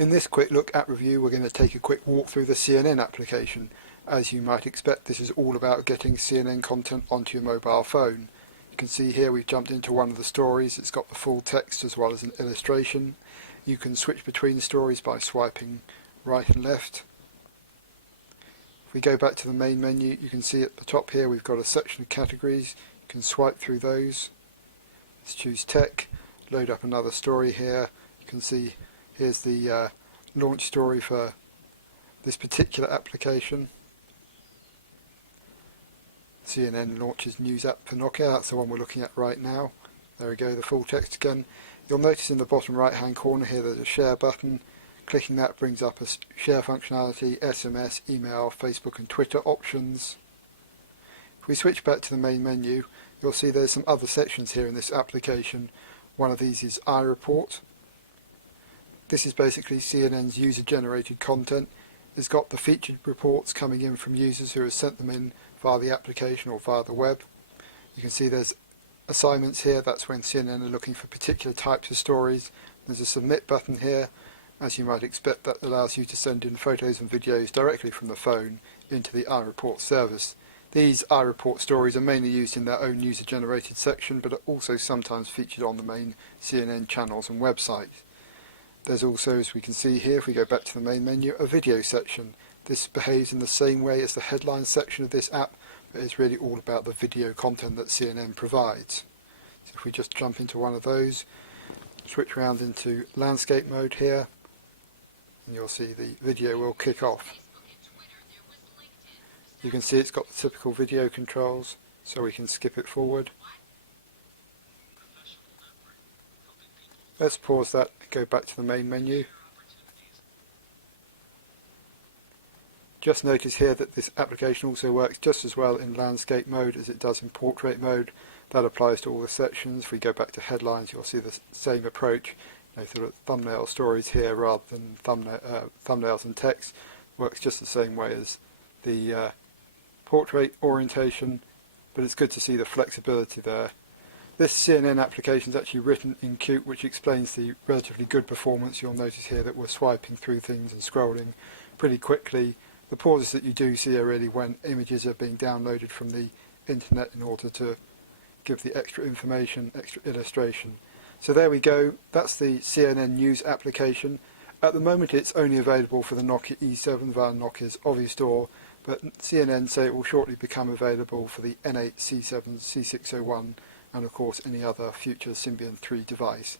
In this quick look at review, we're going to take a quick walk through the CNN application. As you might expect, this is all about getting CNN content onto your mobile phone. You can see here we've jumped into one of the stories. It's got the full text as well as an illustration. You can switch between stories by swiping right and left. If we go back to the main menu, you can see at the top here we've got a section of categories. You can swipe through those. Let's choose tech, load up another story here. You can see here's the launch story for this particular application. CNN launches news app for Nokia. That's the one we're looking at right now. There we go, the full text again. You'll notice in the bottom right hand corner here there's a share button. Clicking that brings up a share functionality, SMS, email, Facebook and Twitter options. If we switch back to the main menu, you'll see there's some other sections here in this application. One of these is iReport. This is basically CNN's user-generated content. It's got the featured reports coming in from users who have sent them in via the application or via the web. You can see there's assignments here. That's when CNN are looking for particular types of stories. There's a submit button here. As you might expect, that allows you to send in photos and videos directly from the phone into the iReport service. These iReport stories are mainly used in their own user-generated section, but are also sometimes featured on the main CNN channels and websites. There's also, as we can see here, if we go back to the main menu, a video section. This behaves in the same way as the headline section of this app, but it's really all about the video content that CNN provides. So if we just jump into one of those, switch around into landscape mode here, and you'll see the video will kick off. You can see it's got the typical video controls, so we can skip it forward. Let's pause that and go back to the main menu. Just notice here that this application also works just as well in landscape mode as it does in portrait mode. That applies to all the sections. If we go back to headlines, you'll see the same approach. Sort of thumbnail stories here rather than thumbnails and text. Works just the same way as the portrait orientation, but it's good to see the flexibility there. This CNN application is actually written in Qt, which explains the relatively good performance. You'll notice here that we're swiping through things and scrolling pretty quickly. The pauses that you do see are really when images are being downloaded from the internet in order to give the extra information, extra illustration. So there we go, that's the CNN News application. At the moment it's only available for the Nokia E7 via Nokia's Ovi store, but CNN say it will shortly become available for the N8, C7, C601 and of course any other future Symbian 3 device.